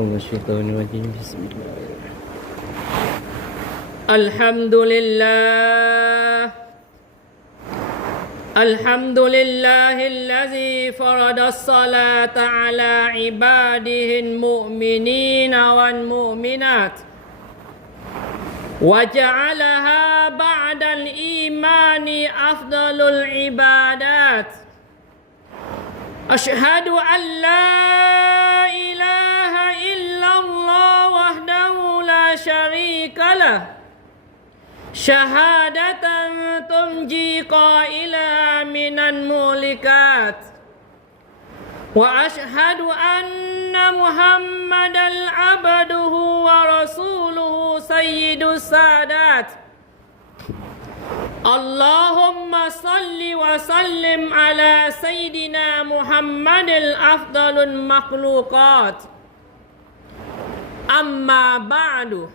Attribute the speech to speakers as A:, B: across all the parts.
A: من الشيطان الرجيم بسم الله.
B: الحمد لله الحمد لله الذي فرض الصلاة على عباده المؤمنين والمؤمنات وجعلها بعد الإيمان أفضل العبادات. أشهد أن لا شريك له. شهادة تنجي قائلها من المهلكات. وأشهد أن محمدا عبده ورسوله سيد السادات. اللهم صل وسلم على سيدنا محمد الأفضل المخلوقات. أما بعد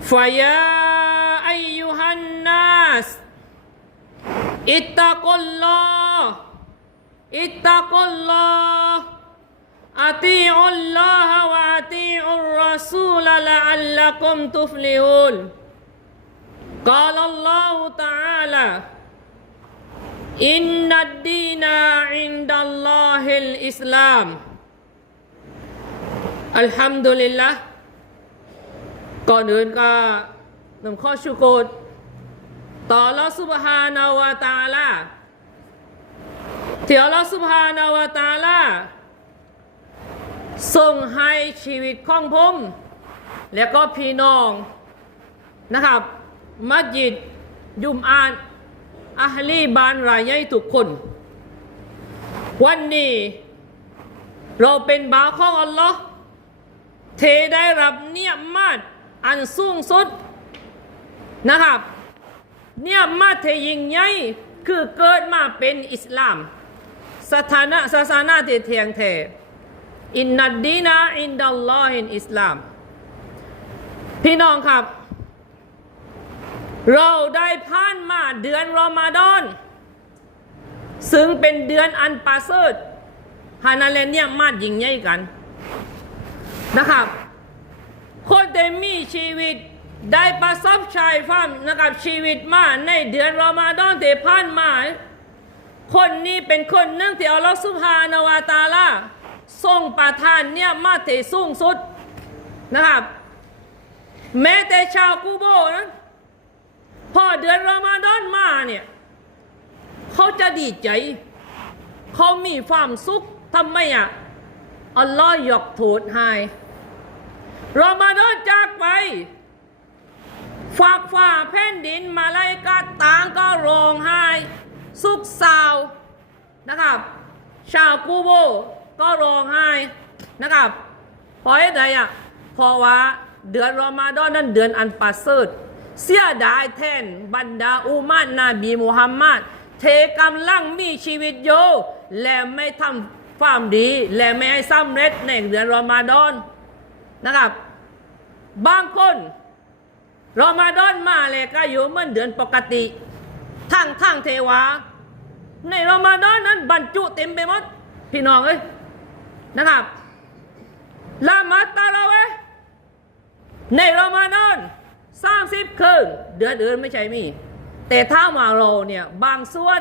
B: فيا أيها الناس اتقوا الله اتقوا الله أطيعوا الله وأطيعوا الرسول لعلكم تفلحون. قال الله تعالى إن الدين عند الله الإسلام. อัลฮัมดุลิลละก่อนอื่นก็นำข้อชูโกรต่อลอสุบฮานาวาตาลาที่อัลลอฮฺสุบฮานาวาตาลาส่งให้ชีวิตของผม และก็พี่น้องนะครับ มัสยิดยุมอานอัฮลีบานรายใหญ่ทุกคน วันนี้ เราเป็นบ่าวของอัลลอฮ์ เทได้รับเนียมาตอันสูงสุดนะครับเนียมาตเทยิ่งใหญ่คือเกิดมาเป็นอิสลามสถานะศาสนาที่เทียงเทอินนัดดีนาอินดัลลอฮินอิสลาม พี่น้องครับ เราได้ผ่านมาเดือนรอมฎอน ซึ่งเป็นเดือนอันประเสริฐฮานาเลนเนี่ยมาดยิงใหญ่กัน นะครับ คนที่มีชีวิตได้ประสบชัยความนะครับชีวิตมาในเดือนรอมฎอนที่ผ่านมา คนนี้เป็นคนหนึ่งที่อัลลอฮฺสุบฮานาวาตาลาทรงประทานเนี่ยมาเทสูงสุดนะครับแม้แต่ชาวกูโบนั้นพอเดือนรอมฎอนมาเนี่ยเขาจะดีใจ เขามีความสุขทำไมอะ อัลลอฮ์ยกโทษให้รอมฎอนจากไป ฝากฝ่าแผ่นดินมาไล่กัดต่างก็ร้องไห้ สุกสาวนะครับ ชาวกูโบก็ร้องไห้นะครับเพราะอะไรอะเพราะว่าเดือนรอมฎอนนั้นเดือนอันประเสริฐเสียดายแทนบรรดาอุมาตนาบีมุฮัมมัดเทกำลังมีชีวิตโยและไม่ทำ ความดีและไม่ให้สำเร็จในเดือนรอมฎอนนะครับ บางคนรอมฎอนมาเลยก็อยู่เหมือนเดือนปกติ ทั้งทั้งเทวา ในรอมฎอนนั้นบรรจุเต็มไปหมดพี่น้องเอ้ยนะครับละมาดตาเราเว้ในรอมฎอนสามสิบคืนเดือนอื่นไม่ใช่มี แต่ถ้ามาเราเนี่ยบางส่วน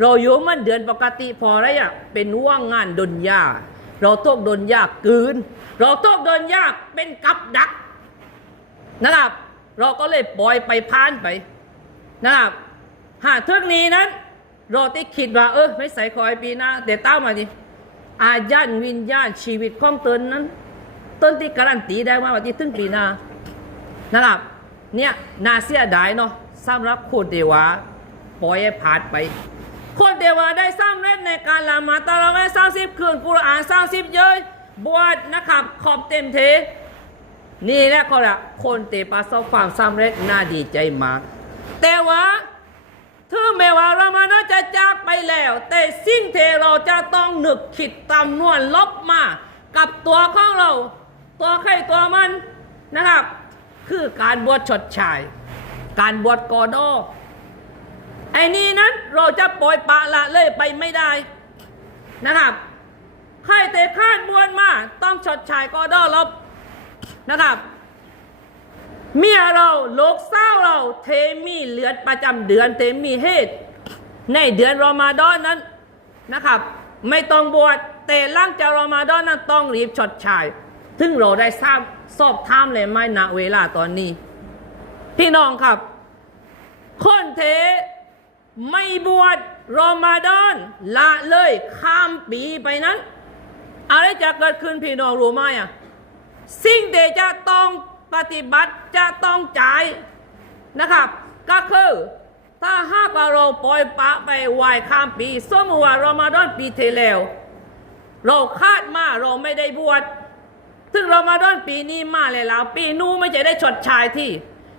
B: เราอยู่มันเดือนปกติพอไรอะเป็นว่างงานดนยาเราตกดนยากกืน เราตกดนยากเป็นกับดักนะครับ เราก็เลยปล่อยไปพานไปนะครับหากเทือกนี้นั้นเราที่คิดว่าเออไม่ใส่คอยปีหน้าแต่ต้ามาดิอาญาณวิญญาณชีวิตของตนนั้นต้นที่การันตีได้ว่าวันที่ถึงปีหน้านะครับเนี่ยนาเสียดายเนาะสำหรับคนเดวาปล่อยผ่านไป คนเดวาได้สร้างเร็จในการละมาตะเราะเวห์สามสิบคืนกุรอานสามสิบเยอะบวชนะครับ ขอบเต็มเท นี่แหละเขาละคนเตประสบความสำเร็จน่าดีใจมาก แต่ว่าถึงแม้ว่าเรามาน่าจะจากไปแล้ว แต่สิ่งที่เราจะต้องนึกคิดตำนวนลบมา กับตัวของเรา ตัวใครตัวมันนะครับ คือการบวชชดชาย การบวชกอดอ ไอ้นี่นั้นเราจะปล่อยปละละเลยไปไม่ได้นะครับใครเตะข้านบวชมา ต้องชดชายกอดอลบนะครับ เมียเราโลูกสาเราเทมีเลือดประจำเดือนเทมีเหตุ ในเดือนรอมฎอนนั้นนะครับ ไม่ต้องบวชแต่หล่างจากรอมฎอนนั้นต้องรีบชดใช้ถึงเราได้ทราบสอบถามเลยไหมณเวลาตอนนี้ พี่น้องครับ คนเท ไม่บวชรอมฎอนละเลยข้ามปีไปนั้น อะไรจะเกิดขึ้นพี่น้องรู้ไหมอะสิ่งที่จะต้องปฏิบัติจะต้องจ่ายนะครับ ก็คือถ้าหากว่าเราปล่อยปะไปไหวข้ามปีสมมติว่ารอมฎอนปีเทแล้ว เราคาดมาเราไม่ได้บวชถึงรอมฎอนปีนี้มาเลยแล้ว ปีนู้นไม่จะได้ชดชายที่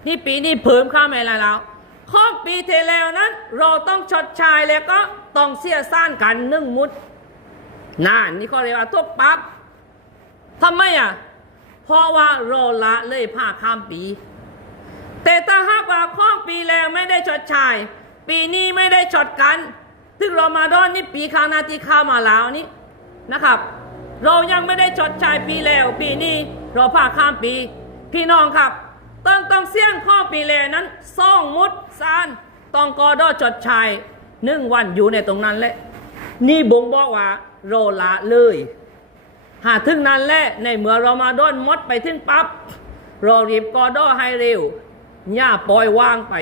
B: นี่ปีนี้เพิ่มข้ามไปแล้ว ข้องปีเทแล้วนั้น เราต้องชดชายแล้วก็ต้องเสียซ่านกันหนึ่งมุดนั่นนี่เขาเรียกว่าทุกปั๊บทำไมอะเพราะว่าเราละเลยผ้าข้ามปี แต่ถ้าหากว่าข้องปีแล้วไม่ได้ชดชายปีนี้ไม่ได้ชดกันถึงเรามาดอนนี่ปีคานาติข้ามาแล้วนี่นะครับ เรายังไม่ได้ชดชายปีแล้ว ปีนี้เราผ้าข้ามปี พี่น้องครับ ต้องต้องเสี่ยงข้อปีแล้วนั้นซ่องมุด ซานต้องกอดอชดชายหนึ่งวันอยู่ในตรงนั้นแหละ นี่บ่งบอกว่าเรละเลย หาถึงนั้นแหละในเมื่อเรามาด้นมดไปถึงปับ๊บเรารีบกอดอให้เร็วอย่าปล่อยวางไป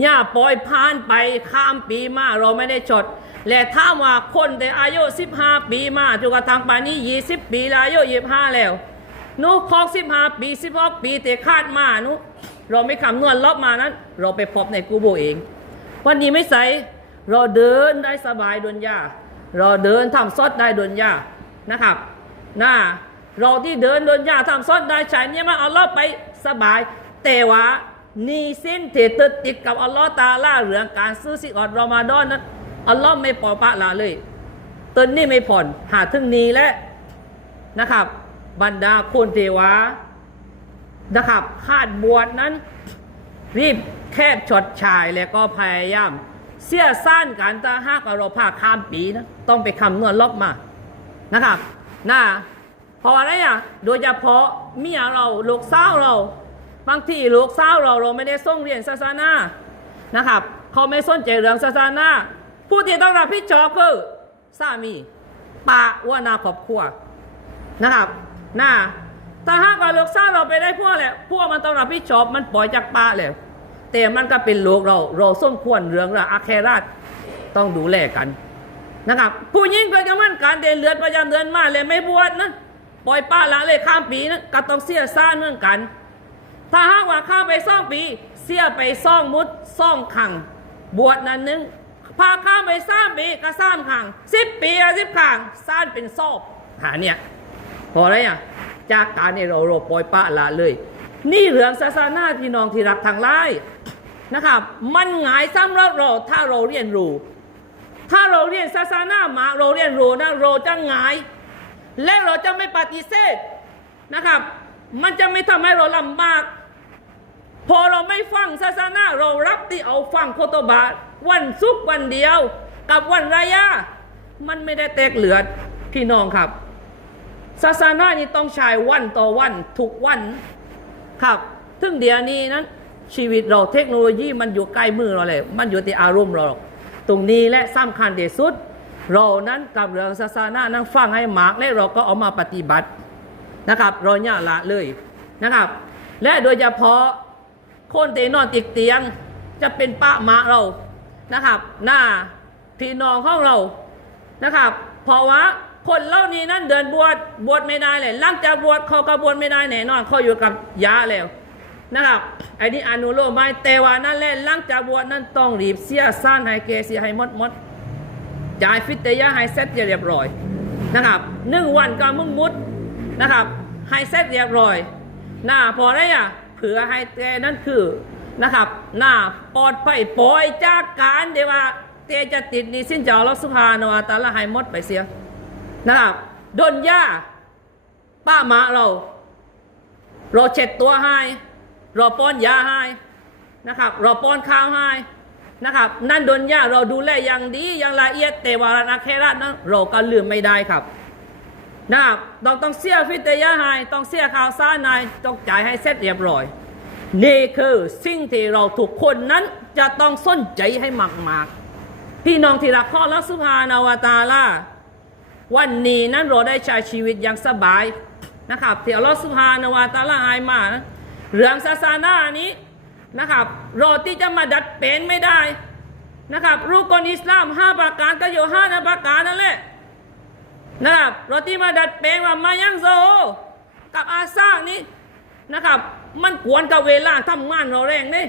B: อย่าปล่อยผ่านไปข้ามปีมาเราไม่ได้ชดและถ้าว่าคนแต่อายุ15 ปีมาจนกระทั่งป่านนี้ 20 ปีแล้วอายุ25แล้วนูคอก15 ปี16ปีแต่คาดมาหนู เราไม่คำนวณลบมานั้น เราไปพบในกูโบเอง วันนี้ไม่ใส่เราเดินได้สบายดนยาเราเดินทำซอดได้ดนยานะครับนะเราที่เดินดนยาทำซอดได้ใช้เนี่ยมาเอาลอไปสบาย แต่ว่านี่สิ้นเทตดติดกับอัลลอฮ์ตาล่าเรื่องการซื้อสิออดรอมาดอนนั้นอัลลอฮ์ไม่ปอปละละเลยตนนี่ไม่ผ่อนหาถึงนี้และนะครับ บรรดาคนเทวา นะครับคาดบวชนั้น รีบแคบชดชายแล้วก็พยายาม เสียสั้นการตาหากว่าเราพาข้ามปีนะต้องไปคำนวณลบมานะครับนะเพอะไรอะโดยเฉพาะเมียเราลูกสาวเรา บางทีลูกสาวเราเราไม่ได้ส่งเรียนศาสนานะครับ เขาไม่สนใจเรื่องศาสนาผู้ที่ต้องรับผิดชอบคือสามีปะว่านาครอบครัวนะครับนะ ถ้าหากว่าลูกสาวเราไปได้พวกแหละพวกมันต้องรับผิดชอบมันปล่อยจากปะแล้วแต่มันก็เป็นลูกเราเราส้มควรเรื่องละอาเคราตต้องดูแลกันนะครับ ผู้หญิงก็จะมันการเดินเลือดประจำเดือนมาเลยไม่บวชนะปล่อยป้าละเลยข้ามปีนะก็ต้องเสียซ่านเหมือนกัน ถ้าหากว่าข้ามไปซ่องปี เสียไปซ่องมุดซ่องขัง บวชนั้นนึงพาข้ามไปสามปีก็สามขังสิบปีสิบขังซ่านเป็นซอบหาเนี่ยพออะไรอะ จากการในเราเรปล่อยปละละเลย นี่เรื่องศาสนาพี่น้องที่รักทางไล่นะครับ มันหงายซ้ำเราเราถ้าเราเรียนรู้ ถ้าเราเรียนศาสนามาเราเรียนรู้นะเราจะหงาย และเราจะไม่ปฏิเสธนะครับ มันจะไม่ทำให้เราลำบากพอเราไม่ฟังศาสนาเรารับที่เอาฟังโคตบาวันซุกวันเดียว กับวันรายามันไม่ได้แตกเหลือดพี่น้องครับ ศาสนานี่ต้องใช้วันต่อวันทุกวันครับถึงเดี๋ยวนี้นั้น ชีวิตเราเทคโนโลยีมันอยู่ใกล้มือเราเลย มันอยู่ที่อารมณ์เรา ตรงนี้และสำคัญที่สุด เรานั้นกับเรื่องศาสนานั้นฟังให้มากและเราก็เอามาปฏิบัตินะครับเราเนี่ยละเลยนะครับ และโดยเฉพาะคนที่นอนติดเตียง จะเป็นป้ามาเรานะครับ หน้าพี่น้องของเรานะครับ เพราะว่า คนเหล่านี้นั้นเดินบวชบวชไม่ได้เลยหลังจากบวชเขาก็บวชไม่ได้แน่นอนเขาอยู่กับยาแล้วนะครับไอ้นี่อนุโลมไม่แต่ว่านั่นแหละหลังจากบวชนั้นต้องรีบเสียซ่านให้เกเสียให้มดมดจ่ายฟิตเตยาให้เซ็ตเรียบร้อยนะครับหนึ่งวันก็มึงมุดนะครับให้เซ็ตเรียบร้อยหน้าพอได้อะเผื่อให้แกนั่นคือนะครับหน้าปลอดภัยปล่อยจากการเดี๋ยวว่าเตจะติดนี่สิ้นจอรสุภาโนอาตาละให้มดไปเสีย นะครับดนย่าป้าหมาเรา เราเช็ดตัวให้ เราป้อนยาให้นะครับ เราป้อนข้าวให้นะครับ นั่นดนยาเราดูแลอย่างดีอย่างละเอียดแต่วาระนาเคราชนั้นเราก็ลืมไม่ได้ครับนะครับต้องต้องเสียฟิตยาให้ต้องเสียข่าวสารนายต้องจ่ายให้เสร็จเรียบร้อย นี่คือสิ่งที่เราทุกคนนั้นจะต้องสนใจให้มากๆพี่น้องที่รักข้อละสุภานาวตาลา วันนี้นั้นเราได้ใช้ชีวิตอย่างสบายนะครับที่อัลลอฮฺสุบฮานวะตาลาให้มานะเรื่องศาสนานี้นะครับเราที่จะมาดัดแปลงไม่ได้นะครับรูปกลอิสลามห้าประการก็อยู่ห้านะประการนั่นแหละนะครับเราที่มาดัดแปลงว่ามายังโซกับอาซากนี้นะครับ มันกวนกับเวลาทำงานเราแรงนี่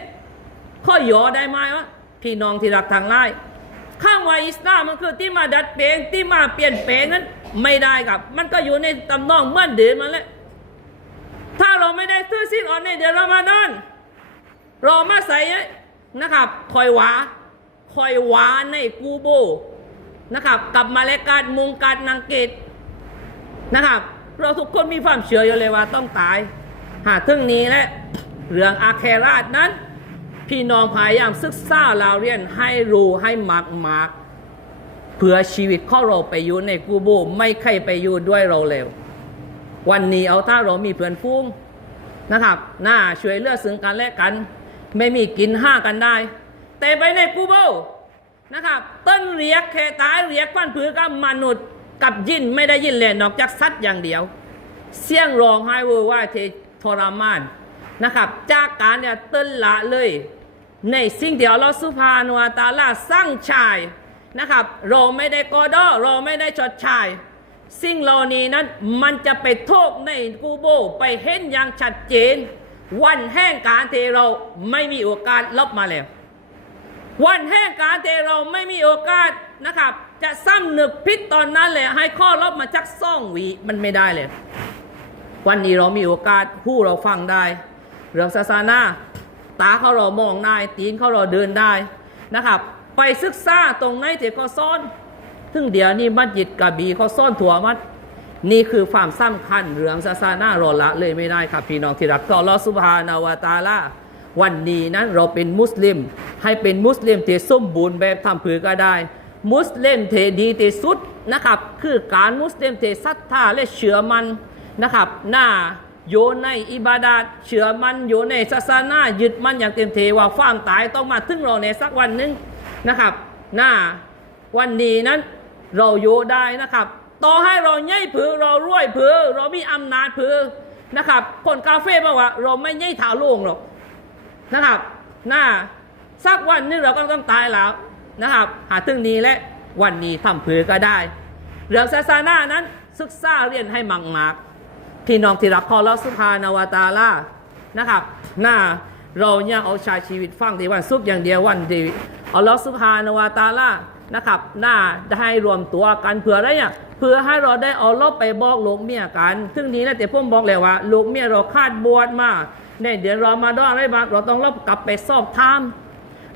B: ข้อยอได้ไหมวะพี่น้องที่รักทางไลน์ ข้างว่าอิสลามมันคือที่มาดัดแปลงที่มาเปลี่ยนแปลงนั้นไม่ได้ครับ มันก็อยู่ในตำนองเมื่อนเดิมมาแล้วถ้าเราไม่ได้ซื้อสิ้นออนในเดือนรอมฎอนเรามาใส่นะครับ คอยวาคอยวาในกูโบนะครับกับมาเลกาดมุงกาดนางเกตนะครับ เราทุกคนมีความเชื่ออยู่เลยว่าต้องตาย หาทึ่งนี้และเรื่องอาเคราตนั้น พี่น้องพยายามศึกษาเราเรียนให้รู้ให้มากมากเพื่อชีวิตข้อเราไปอยู่ในกูโบไม่ใครไปอยู่ด้วยเราเร็ว วันนี้เอาถ้าเรามีเพื่อนฟุ้งนะครับหน้าช่วยเลือซึ่งกันและกัน ไม่มีกินห้ากันได้ แต่ไปในกูโบนะครับต้นเรียกแค่ตายเรียกพันผือกับมนุษย์กับยินไม่ได้ยินเลยนอกจากสัตว์อย่างเดียว เสียงร้องไห้เวอร์ว่าเททรมานนะครับ จากการเนี่ยต้นละเลย ในสิ่งที่อัลลอฮฺสุภาโนวตาลาสร้างชายนะครับ เราไม่ได้กอดอเราไม่ได้ชดชาย สิ่งเหล่านี้นั้นมันจะไปโทษในกูโบไปเห็นอย่างชัดเจน วันแห่งการเทเราไม่มีโอกาสลบมาแล้ว วันแห่งการเทเราไม่มีโอกาสนะครับ จะซ้ำนึกพิษตอนนั้นเลยให้ข้อลบมาจักซ่องวีมันไม่ได้เลย วันนี้เรามีโอกาสผู้เราฟังได้ เรื่องศาสนา ตาเขาเรามองได้ ตีนเขาเราเดินได้นะครับ ไปศึกษาตรงไหนที่เขาซ่อนถึงเดี๋ยวนี้มัสยิดกะบีเขาซ่อนถั่วมัดนี่คือความสำคัญเรื่องศาสนาราละเลยไม่ได้ครับ พี่น้องที่รักต่ออัลลอสุบฮานาวตาลาวันนี้นั้นเราเป็นมุสลิม ให้เป็นมุสลิมที่สมบูรณ์แบบทำผือก็ได้ มุสลิมที่ดีที่สุดนะครับ คือการมุสลิมที่ศรัทธาและเชื่อมันนะครับหน้า โยในอิบาดาเชื่อมันโยในศาสนายึดมันอย่างเต็มที่ว่าความตายต้องมาถึงเราในสักวันหนึ่งนะครับหน้าวันนี้นั้นเราโยได้นะครับ ต่อให้เราใหญ่ผือเรารวยผือเรามีอำนาจผือนะครับ คนกาเฟ่บอกว่า เราไม่ใหญ่ถาโลงหรอกนะครับหน้าสักวันนึงเราก็ต้องตายแล้วนะครับ หาถึงนี้และวันนี้ทำผือก็ได้ เรื่องศาสนานั้นศึกษาเรียนให้มังมาก พี่น้องที่รักพอลอสุภานาวตาลานะครับหน้าเราเนี่ยเอาชายชีวิตฟังในวันศุกอย่างเดียววันดียวอัลลอฮฺสุภานาวาตาลานะครับหน้าได้ให้รวมตัวกันเพื่ออะไรเนี่ยเพื่อให้เราได้เอาลบไปบอกลูกเมียกัน ซึ่งนี้นะแต่ผมบอกแล้วว่าลูกเมียเราคาดบวชมาในเดือนรอมาดอนอะไรบ้างเราต้องรบกลับไปสอบทาม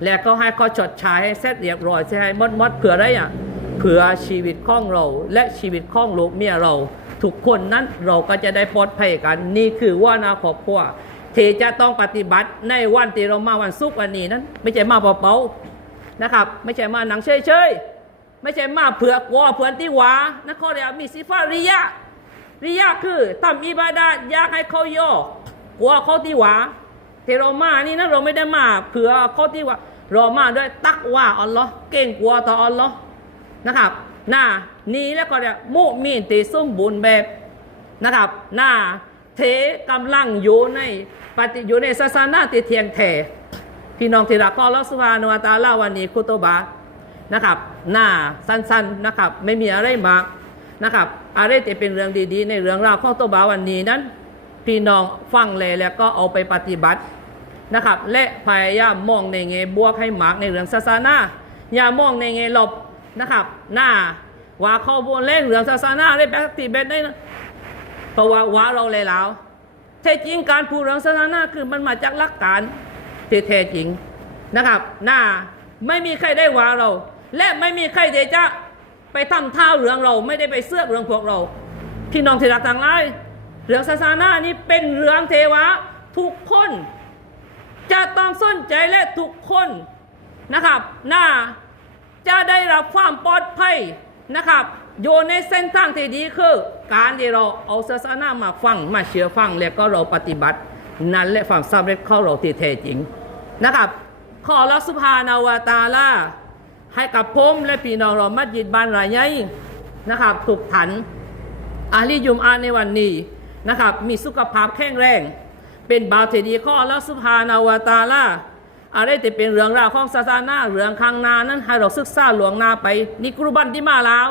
B: แล้วก็ให้เขาชดใช้ให้เสร็จเรียบร้อยใช่ไหมมดมดเผื่ออะไรอะเผื่อชีวิตของเราและชีวิตของลูกเมียเรา ทุกคนนั้นเราก็จะได้ปลอดภัยกัน นี่คือว่านาครอบครัวที่จะต้องปฏิบัติในวันที่เรามาวันศุกร์วันนี้นั้น ไม่ใช่มาเปล่าๆนะครับ ไม่ใช่มาหนังเฉยๆไม่ใช่มาเผื่อกลัวเผื่อที่หวานะข้อเดียมีสิฟาริยะริยะคือทำอิบาดาอยากให้เขาย่อกลัวเขาที่หวาที่เรามานี่นะเราไม่ได้มาเผื่อเขาที่หว่าเรามาด้วยตักว่าอัลลอฮ์เก่งกลัวต่ออัลลอฮ์นะครับหน้า นี้แล้วก็เนี่ยมุมีนตีสมบูรณ์แบบนะครับหน้าเทกำลังอยู่ในปฏิอยู่ในศาสนาที่เทียงแท้พี่น้องที่รักก็อัลอสุบฮานะฮูวตะอาลาวันนี้คุตบะนะครับ หน้าสั้นๆนะครับ ไม่มีอะไรมากนะครับอะไรที่เป็นเรื่องดีๆ ในเรื่องราวของตัวบาวันนี้นั้น พี่น้องฟังเลยแล้วก็เอาไปปฏิบัตินะครับ และพยายามมองในแง่บวกให้มากในเรื่องศาสนาอย่ามองในแง่ลบนะครับ หน้า ว่าข้อมูลเล่นเรื่องศาสนาได้แปฏิบัติได้นะเพราะว่าว่าเราเลยแล้วแท้จริงการพูดเรื่องศาสนาคือมันมาจากหลักการที่แท้จริงนะครับหน้าไม่มีใครได้ว่าเรา และไม่มีใครที่จะไปทำเท่าเรื่องเรา ไม่ได้ไปเสื้อกเรื่องพวกเราพี่น้องที่รักต่างหลายเรื่องศาสนานี้เป็นเรื่องเทวะทุกคนจะต้องสนใจและทุกคนนะครับหน่าจะได้รับความปลอดภัย นะครับอยู่ในเส้นทางที่ดีคือ การที่เราเอาศาสนามาฟังมาเชื่อฟังแล้วก็เราปฏิบัติ นั้นและความสำเร็จของเราที่แท้จริงนะครับ ขอรัสุภานาวาตาลาให้กับผมและพี่น้องเรามัสยิดบ้านรายใหญ่นะครับถูกถันอาลียุมอาในวันนี้นะครับ มีสุขภาพแข็งแรง เป็นบาวเทดีข้อแล้วสุภานาวาตาลา อะไรที่เป็นเรื่องราวของศาสนาเรื่องข้างนานั้นให้เราศึกษาหลวงนาไปนี่กรุบันที่มาแล้ว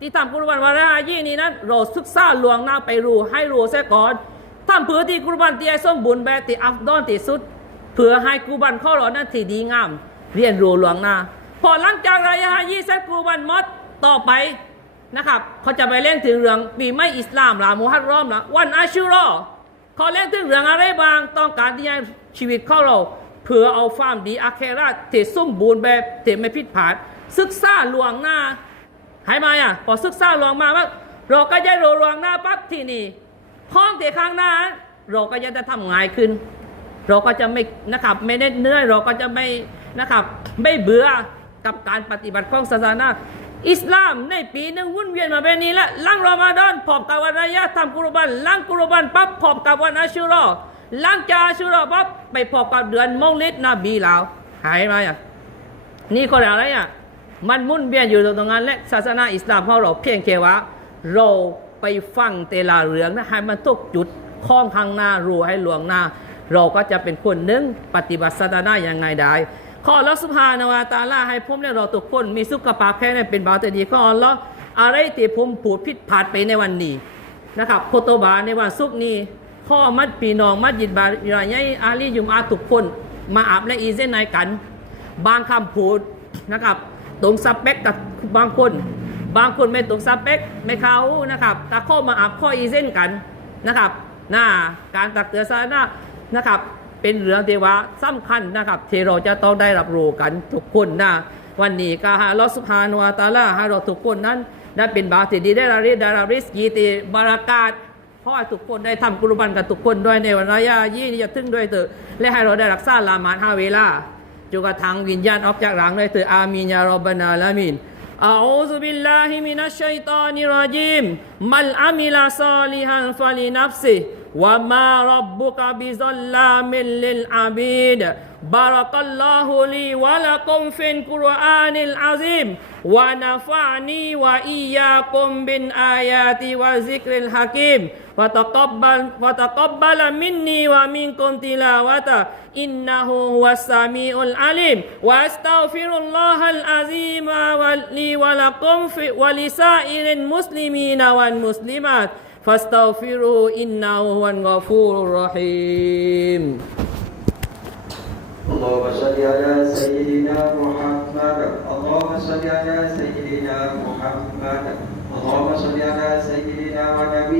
B: ที่ทำกรุบันวาระยี่นี้นั้นเราศึกษาหลวงนาไปรู้ให้รู้เสียก่อนทำเพื่อที่กรุบันที่ไอ้สมบูรณ์แบบที่อัฟดอนที่สุดเพื่อให้กรุบันข้อเรานั้นที่ดีงาม เรียนรู้หลวงนาพอหลังจากระยะยี่เซตกรุบันมดต่อไปนะครับเขาจะไปเล่นถึงเรื่องปีไม่อิสลามละมุฮัรรอมละวันอาชูรอเขาเล่นถึงเรื่องอะไรบางต้องการที่จะชีวิตเข้าเรา เพื่อเอาความดีอาเคราเทสมบูรณ์แบบเทไม่ผิดพลาดศึกษาลวงหน้าให้มาอะพอศึกษาลวงมาว่าเราก็จะรู้ลวงหน้าปั๊บที่นี่ห้องเทข้างหน้า เราก็จะทำง่ายขึ้น เราก็จะไม่นะครับไม่ได้เนื่อเราก็จะไม่นะครับไม่เบื่อกับการปฏิบัติของศาสนาอิสลามในปีหนึ่งวุ่นเวียนมาแบบนี้ละลังรอมฎอนพอมกับวันอายะทำกุรบันลังกุรบันปั๊บพอมกับวันอาชุรอ หลังจากชุรอปั๊บไปพร้อมกับเดือนมงลิดนบีล้วหายไหมอะนี่ก็แล้วอะไรอะมันมุ่นเวียนอยู่ตรงนั้นและศาสนาอิสลามของเราเพียงแค่ว่า เราไปฟังเตลาเรืองนะให้มันทุกจุดข้องข้างหน้ารู้ให้หลวงหน้า เราก็จะเป็นคนหนึ่งปฏิบัติศาสนาอย่างไงได้ขออัลลอฮฺสุบฮานาวะตาลาให้ผมและเราทุกคนมีสุขภาพแข็งแรงเป็นบาตดีขออัลลอฮ์อะไรที่ผมพูดผิดพลาดไปในวันนี้นะครับโคตบาในวันศุกร์นี้ ข้อมัดปีน้องมัดยิดบาริยาใหญ่อาลียุมอาทุกคน มาอาบและอีเซนในกัน บางคำพูดนะครับ ตรงสเปคกับบางคน บางคนไม่ตรงสเปคไม่เขานะครับตะข้อมาอาบข้ออีเซนกันนะครับน่าการตักเตือนสาธารณะนะครับ เป็นเรื่องเที่ว่าสำคัญนะครับที่เราจะต้องได้รับรู้กันทุกคนนะวันนี้ก็ฮะลอสุภานวาตาลาให้เราทุกคนนั้นได้เป็นบาติดีได้ราริได้ราริสกีติบารากาศ พ่อทุกคนได้ทำกุรุบันกับทุกคนด้วยในวันรายายี่นี้จะทึ่งด้วยเถิดและให้เราได้รักษาลามานห้าเวลาจนกระทังวิญญาณออกจากหลังด้วยเถิดอามีนยารบนาลามินอาอูซุบิลลาฮิมินัชชัยตานิรจิมมัลอามิลาซาลิฮันฟาลินับซี وما ربك بظلام للعبيد. بارك الله لي ولكم في القرآن العظيم. ونفعني وإياكم بالآيات والذكر الحكيم. وتقبل وتقبل مني ومنكم تلاوته. إنه هو السميع العليم. وأستغفر الله العظيم لي ولكم ولسائر المسلمين والمسلمات. فاستغفروه إنه هو الغفور الرحيم.
C: اللهم صل على سيدنا محمد. اللهم صل على سيدنا محمد. اللهم صل على سيدنا ونبي